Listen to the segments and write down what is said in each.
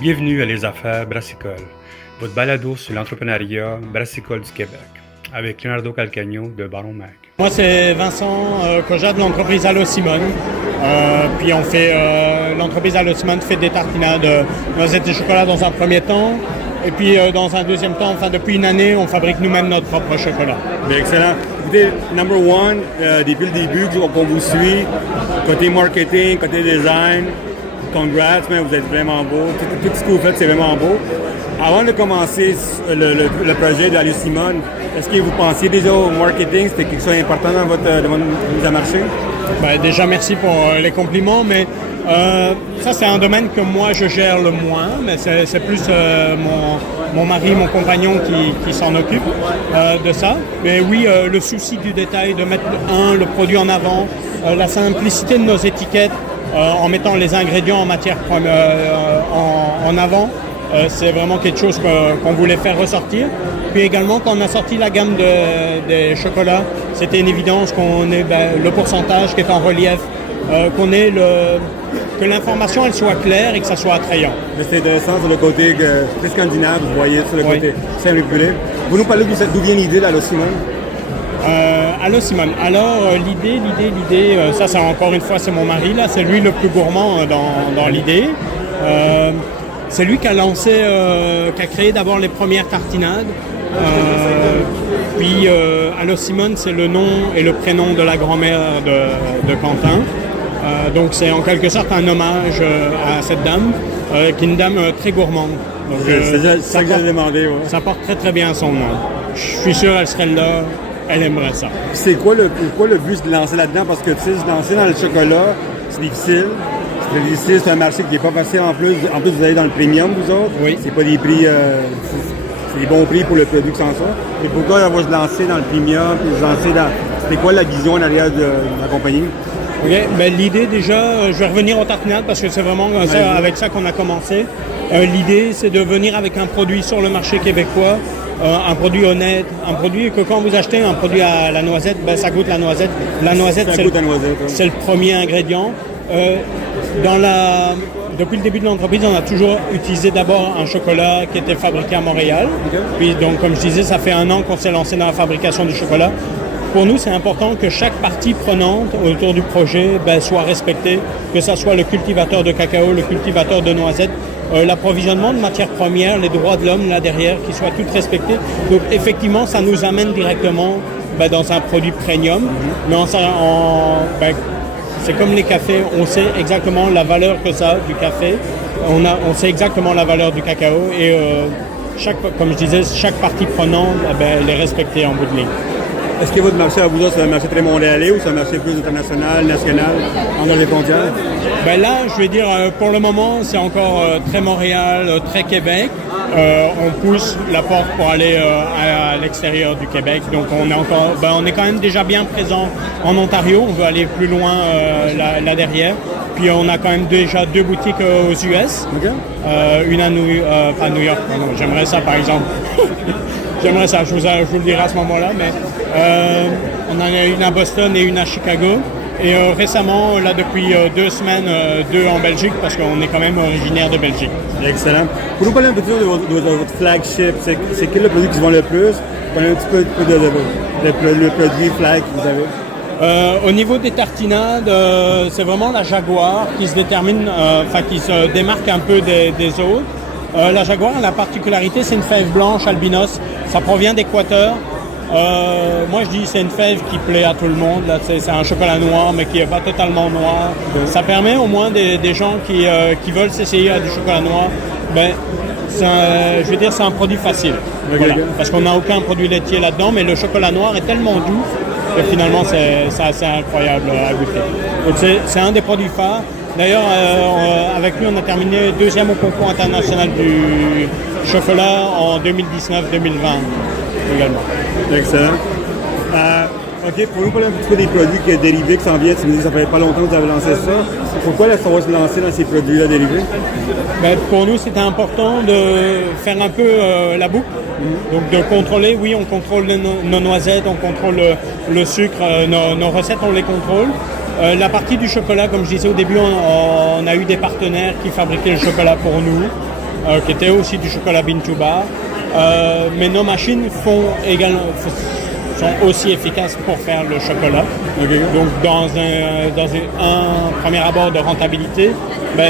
Bienvenue à Les Affaires Brassicole, votre balado sur l'entrepreneuriat brassicole du Québec, avec Leonardo Calcagno de Baron Mac. Moi, c'est Vincent Cojat de l'entreprise Allo Simone. Puis on fait l'entreprise Allo Simone fait des tartinades noisettes et chocolat dans un premier temps. Et puis dans un deuxième temps, enfin depuis une année, on fabrique nous-mêmes notre propre chocolat. Bien, excellent. Écoutez, number one, depuis le début qu'on vous suit, côté marketing, côté design, congrats, mais vous êtes vraiment beau. Tout ce que vous faites, c'est vraiment beau. Avant de commencer le projet d'Allo Simone, est-ce que vous pensiez déjà au marketing? C'était quelque chose d'important dans votre mise à marché? Ben, déjà, merci pour les compliments, mais ça, c'est un domaine que moi, je gère le moins, mais c'est plus mon mari, mon compagnon qui s'en occupe de ça. Mais oui, le souci du détail, de mettre le produit en avant, la simplicité de nos étiquettes, en mettant les ingrédients en matière en avant, c'est vraiment quelque chose qu'on voulait faire ressortir. Puis également, quand on a sorti la gamme des chocolats, c'était une évidence qu'on ait le pourcentage qui est en relief, que l'information elle soit claire et que ça soit attrayant. C'est intéressant sur le côté très scandinave, vous voyez, sur le côté simple et populaire. Vous nous parlez d'où vient l'idée d'Allo Simone? Allo Simone. Alors l'idée, ça c'est encore une fois c'est mon mari là, c'est lui le plus gourmand dans l'idée. C'est lui qui a lancé, qui a créé d'abord les premières tartinades. Puis Allo Simone, c'est le nom et le prénom de la grand-mère de Quentin. Donc c'est en quelque sorte un hommage à cette dame, qui est une dame très gourmande. Donc, c'est ça que j'allais demander. Ouais. Ça porte très très bien son nom. Je suis sûr qu'elle serait là, elle aimerait ça. C'est quoi le but de lancer là-dedans? Parce que tu sais, se lancer dans le chocolat, c'est difficile. C'est un marché qui n'est pas facile en plus. En plus, vous allez dans le premium, vous autres. Oui. C'est pas des prix... c'est des bons prix pour le produit que sans ça. Et pourquoi on va se lancer dans le premium, puis se lancer dans... C'était quoi la vision en arrière de la compagnie? OK. Ben, l'idée, déjà, je vais revenir aux tartinades parce que c'est vraiment avec ça qu'on a commencé. L'idée, c'est de venir avec un produit sur le marché québécois, un produit honnête, un produit que quand vous achetez un produit à la noisette, ben, ça goûte la noisette. La noisette, c'est le premier ingrédient. Depuis le début de l'entreprise, on a toujours utilisé d'abord un chocolat qui était fabriqué à Montréal. Okay. Puis donc, comme je disais, ça fait 1 an qu'on s'est lancé dans la fabrication du chocolat. Pour nous, c'est important que chaque partie prenante autour du projet soit respectée, que ce soit le cultivateur de cacao, le cultivateur de noisettes, l'approvisionnement de matières premières, les droits de l'homme là derrière, qui soient toutes respectés. Donc effectivement, ça nous amène directement dans un produit premium. Mais c'est comme les cafés, on sait exactement la valeur que ça a du café, on sait exactement la valeur du cacao et comme je disais, chaque partie prenante, elle est respectée en bout de ligne. Est-ce que votre marché à vous, c'est un marché très mondialais ou c'est un marché plus international, national, en dehors des frontières? Là, je vais dire, pour le moment, c'est encore très Montréal, très Québec. On pousse la porte pour aller à l'extérieur du Québec. Donc, on est quand même déjà bien présent en Ontario. On veut aller plus loin là derrière. Puis, on a quand même déjà 2 boutiques aux US. Okay. Une à New York. Non, j'aimerais ça, par exemple. J'aimerais ça, je vous le dirai à ce moment-là, mais on en a une à Boston et une à Chicago. Et récemment, là, depuis 2 semaines, 2 en Belgique, parce qu'on est quand même originaire de Belgique. Excellent. Pour nous parler un peu de votre flagship, c'est quel le produit qui se vend le plus? Parlez un petit peu le produit flag que vous avez. Au niveau des tartinades, c'est vraiment la Jaguar qui se détermine, qui se démarque un peu des autres. La Jaguar, la particularité, c'est une fève blanche albinos. Ça provient d'Équateur. Moi, je dis c'est une fève qui plaît à tout le monde. Là, c'est un chocolat noir, mais qui n'est pas totalement noir. Ça permet au moins des gens qui veulent s'essayer à du chocolat noir. Je veux dire, c'est un produit facile. Okay. Voilà, parce qu'on n'a aucun produit laitier là-dedans, mais le chocolat noir est tellement doux que finalement, c'est assez incroyable à goûter. Donc, c'est un des produits phares. D'ailleurs, avec lui, on a terminé 2e au concours international du chocolat en 2019-2020 également. Excellent. OK, pour nous parler un petit peu des produits dérivés qui s'en viennent, tu me dis que ça fait pas longtemps que vous avez lancé ça. Pourquoi là, ça va se lancer dans ces produits-là dérivés? Pour nous, c'était important de faire un peu la boucle. Donc de contrôler, oui, on contrôle nos noisettes, on contrôle le sucre, nos recettes, on les contrôle. La partie du chocolat, comme je disais au début, on a eu des partenaires qui fabriquaient le chocolat pour nous. qui était aussi du chocolat bean to bar. Mais nos machines sont aussi efficaces pour faire le chocolat. Okay. Donc dans un premier abord de rentabilité,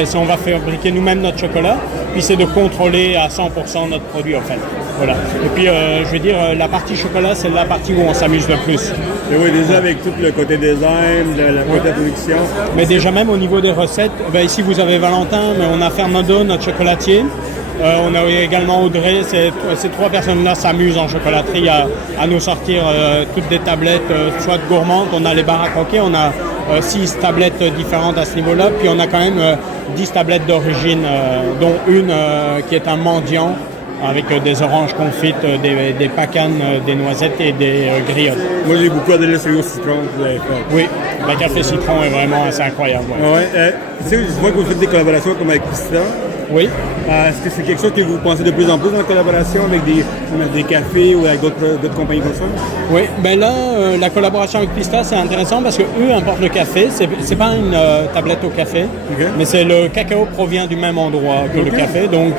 si on va fabriquer nous-mêmes notre chocolat, puis c'est de contrôler à 100% notre produit en fait. Voilà. Et puis je veux dire, la partie chocolat, c'est la partie où on s'amuse le plus. Et oui, déjà avec tout le côté design, la côté production. Mais déjà même au niveau des recettes, ici vous avez Valentin, mais on a Fernando, notre chocolatier. On a également Audrey. Ces trois personnes-là s'amusent en chocolaterie à nous sortir toutes des tablettes, soit gourmandes. On a les barres à croquer, on a 6 tablettes différentes à ce niveau-là. Puis on a quand même 10 tablettes d'origine, dont une qui est un mendiant avec des oranges confites, des pacanes, des noisettes et des griottes. Moi, j'ai beaucoup adoré celui au citron que vous avez fait. Oui, le café citron est vraiment assez incroyable. Ouais. Ouais, tu sais, je vois que vous faites des collaborations comme avec Pista. Oui. Est-ce que c'est quelque chose que vous pensez de plus en plus dans la collaboration avec des cafés ou avec d'autres compagnies comme ça? Oui, là, la collaboration avec Pista, c'est intéressant parce qu'eux importent le café. C'est pas une tablette au café, Okay. mais c'est le cacao provient du même endroit que le café. Donc,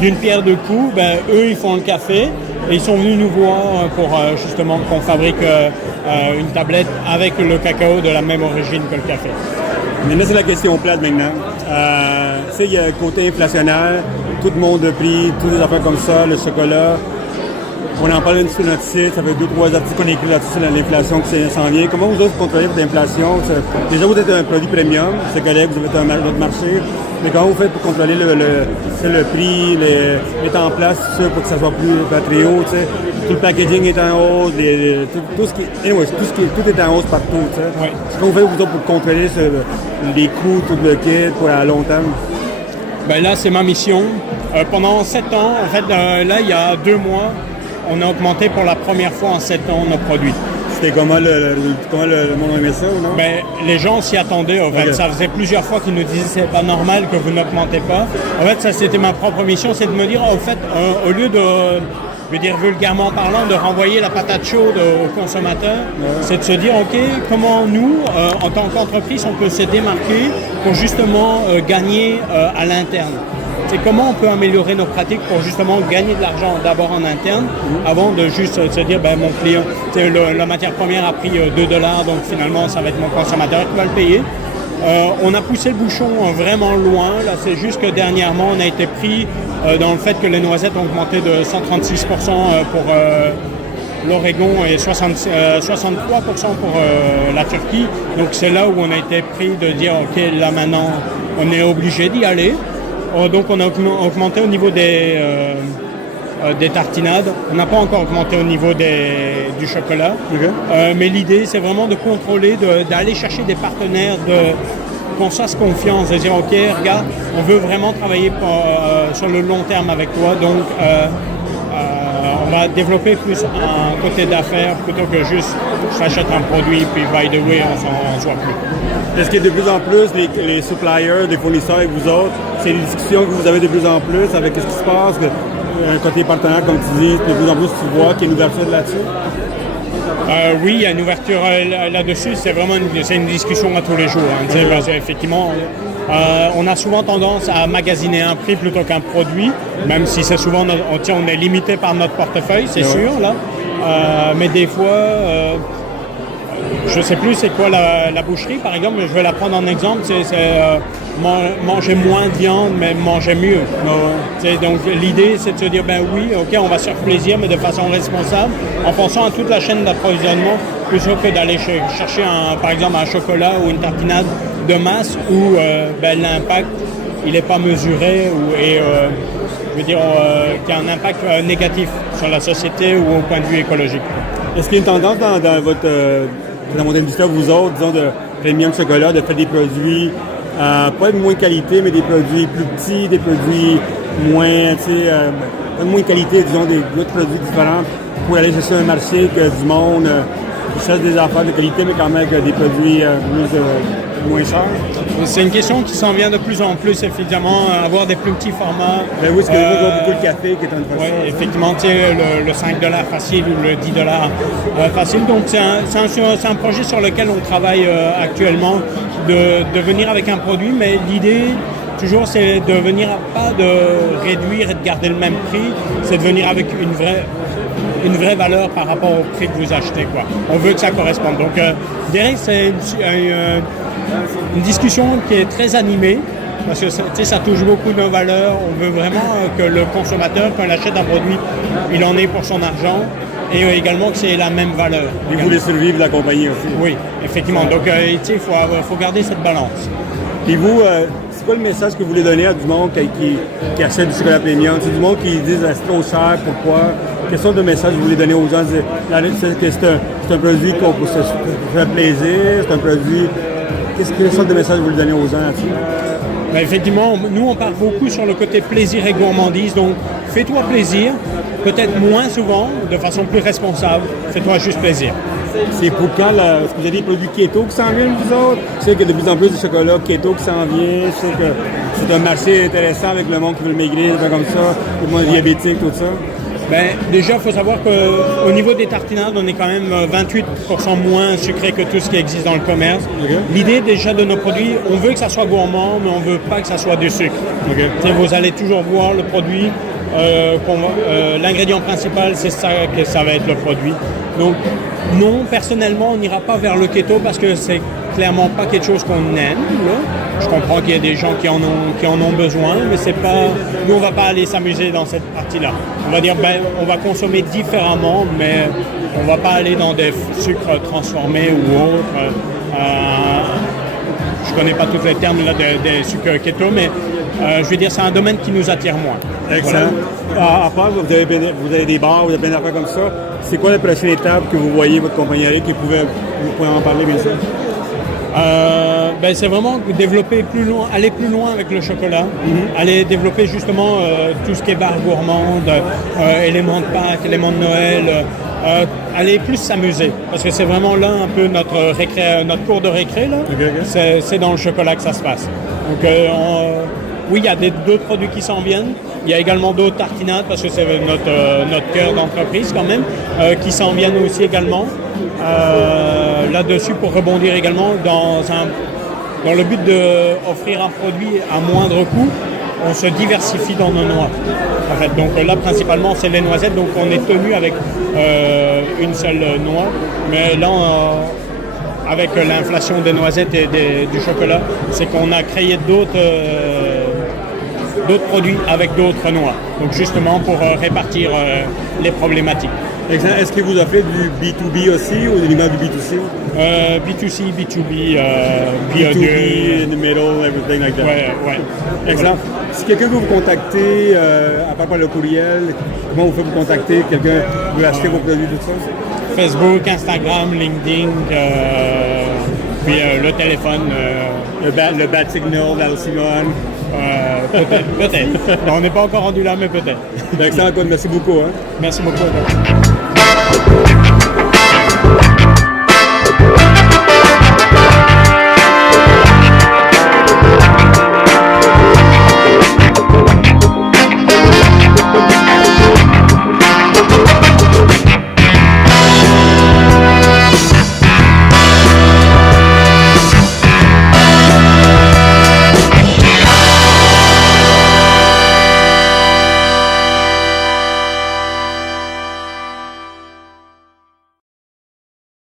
d'une pierre deux coups, eux, ils font le café et ils sont venus nous voir pour justement qu'on fabrique une tablette avec le cacao de la même origine que le café. Maintenant, c'est la question plate maintenant. Tu sais, il y a le côté inflationnel, tout le monde a pris, toutes les affaires comme ça, le chocolat. On en parle sur notre site, ça fait 2-3 articles qu'on écrit là-dessus sur l'inflation qui s'en vient. Comment vous autres contrôlez votre inflation? Déjà, vous êtes un produit premium, c'est correct, vous avez votre marché. Mais comment vous faites pour contrôler le prix, mettre en place tout ça pour que ça soit plus haut, tu sais? Tout le packaging est en hausse, tout est en hausse partout, tu sais. Oui. Comment vous faites vous autres pour contrôler les coûts, tout le kit, pour à long terme? Là, c'est ma mission. Pendant 7 ans, en fait, là, il y a 2 mois, on a augmenté pour la première fois en 7 ans nos produits. C'était comment le monde aimait ça ou non? Les gens s'y attendaient. En fait, Okay. ça faisait plusieurs fois qu'ils nous disaient c'est pas normal que vous n'augmentez pas. En fait, ça c'était ma propre mission, c'est de me dire, au lieu de, je veux dire vulgairement parlant, de renvoyer la patate chaude aux consommateurs, c'est de se dire, ok, comment nous, en tant qu'entreprise, on peut se démarquer pour justement gagner à l'interne. C'est comment on peut améliorer nos pratiques pour justement gagner de l'argent d'abord en interne avant de juste se dire mon client, la matière première a pris $2, donc finalement ça va être mon consommateur qui va le payer. On a poussé le bouchon vraiment loin. Là, c'est juste que dernièrement on a été pris dans le fait que les noisettes ont augmenté de 136% pour l'Oregon et 63% pour la Turquie. Donc c'est là où on a été pris de dire ok, là maintenant on est obligé d'y aller. Donc on a augmenté au niveau des tartinades. On n'a pas encore augmenté au niveau du chocolat. Okay. Mais l'idée, c'est vraiment de contrôler, d'aller chercher des partenaires, qu'on se fasse confiance, de dire ok, regarde, on veut vraiment travailler sur le long terme avec toi. Donc on va développer plus un côté d'affaires plutôt que juste j'achète un produit puis by the way on s'en soit plus. Est-ce que de plus en plus, les suppliers, les fournisseurs avec vous autres, c'est des discussions que vous avez de plus en plus avec ce qui se passe, côté partenaire, comme tu dis, de plus en plus tu vois qu'il y a une ouverture là-dessus? Oui, il y a une ouverture là-dessus. C'est vraiment une discussion à tous les jours. Hein. Parce qu'effectivement, on a souvent tendance à magasiner un prix plutôt qu'un produit, même si c'est souvent on est limité par notre portefeuille, c'est sûr. Là. Mais des fois, je ne sais plus c'est quoi la boucherie, par exemple, mais je vais la prendre en exemple. C'est manger moins de viande, mais manger mieux. Donc l'idée, c'est de se dire, oui, ok, on va se faire plaisir, mais de façon responsable, en pensant à toute la chaîne d'approvisionnement, plutôt que d'aller chercher, par exemple, un chocolat ou une tartinade de masse où l'impact, il n'est pas mesuré je veux dire, qu'il y a un impact négatif sur la société ou au point de vue écologique. Est-ce qu'il y a une tendance dans votre industrie, vous autres, disons, de premium chocolat, de faire des produits, pas de moins qualité, mais des produits plus petits, des produits moins, pas de moins qualité, disons, d'autres produits différents pour aller chercher un marché que du monde qui cherche des affaires de qualité, mais quand même avec des produits moins chers? C'est une question qui s'en vient de plus en plus, effectivement, avoir des plus petits formats. Oui, parce que je vois beaucoup le café qui est en train de Oui, effectivement, le $5 facile ou le $10 facile. Donc, c'est un projet sur lequel on travaille actuellement, de venir avec un produit, mais l'idée, toujours, c'est de venir pas de réduire et de garder le même prix, c'est de venir avec une vraie valeur par rapport au prix que vous achetez, quoi. On veut que ça corresponde. Donc, Derek, c'est une discussion qui est très animée, parce que ça touche beaucoup nos valeurs. On veut vraiment que le consommateur, quand il achète un produit, il en ait pour son argent, et également que c'est la même valeur. Et vous voulez survivre la compagnie aussi. Oui, effectivement. Donc, il faut garder cette balance. Et vous, c'est quoi le message que vous voulez donner à du monde qui achète du chocolat premium? C'est du monde qui disent c'est trop cher, pourquoi? Quel sorte de message vous voulez donner aux gens? C'est un produit qu'on peut se faire plaisir, c'est un produit... Quelle sorte de message vous voulez donner aux gens là-dessus? Ben effectivement, nous on parle beaucoup sur le côté plaisir et gourmandise, donc fais-toi plaisir, peut-être moins souvent, de façon plus responsable, fais-toi juste plaisir. C'est pour quand, est-ce que vous avez des produits keto qui s'en viennent, vous autres? Je sais qu'il y a de plus en plus de chocolat keto qui s'en vient, je sais que c'est un marché intéressant avec le monde qui veut le maigrir, comme ça, le monde diabétique, tout ça. Ben, déjà, il faut savoir qu'au niveau des tartinades, on est quand même 28% moins sucré que tout ce qui existe dans le commerce. Okay. L'idée déjà de nos produits, on veut que ça soit gourmand, mais on ne veut pas que ça soit du sucre. Okay. Vous allez toujours voir le produit, l'ingrédient principal, c'est ça que ça va être le produit. Donc, non, personnellement, on n'ira pas vers le keto parce que c'est clairement pas quelque chose qu'on aime. Là. Je comprends qu'il y a des gens qui en ont besoin, mais c'est pas. Nous, on va pas aller s'amuser dans cette partie-là. On va dire, on va consommer différemment, mais on va pas aller dans des sucres transformés ou autres. Je connais pas tous les termes là des sucres keto, mais je veux dire, c'est un domaine qui nous attire moins. Excellent. Voilà. À part, vous avez des bars, vous avez plein d'affaires comme ça. C'est quoi la prochaine étape que vous voyez votre compagnie avec et vous pouvez en parler, bien sûr? C'est vraiment développer plus loin, aller plus loin avec le chocolat, aller développer justement tout ce qui est bar gourmande, éléments de Pâques, éléments de Noël, aller plus s'amuser, parce que c'est vraiment là un peu notre cours de récré, là. Okay. C'est dans le chocolat que ça se passe. Donc oui, il y a d'autres produits qui s'en viennent. Il y a également d'autres tartinades, parce que c'est notre cœur d'entreprise quand même, qui s'en viennent aussi également. Là-dessus, pour rebondir également, dans le but d'offrir un produit à moindre coût, on se diversifie dans nos noix. En fait. Donc là, principalement, c'est les noisettes, donc on est tenu avec une seule noix. Mais là, avec l'inflation des noisettes et du chocolat, c'est qu'on a créé d'autres produits avec d'autres noix. Donc justement pour répartir les problématiques. Est-ce que vous offrez du B2B aussi ou uniquement du B2C? B2C, B2B, B2B, in the middle, everything like that. Ouais. Exemple, si quelqu'un veut vous contacter, à part par le courriel, comment vous faites vous contacter? Quelqu'un veut acheter vos produits, tout ça? Facebook, Instagram, LinkedIn, puis le téléphone. Le Bat Signal, la Simone. Peut-être. On n'est pas encore rendu là, mais peut-être. Excellent, merci beaucoup. Hein? Merci beaucoup.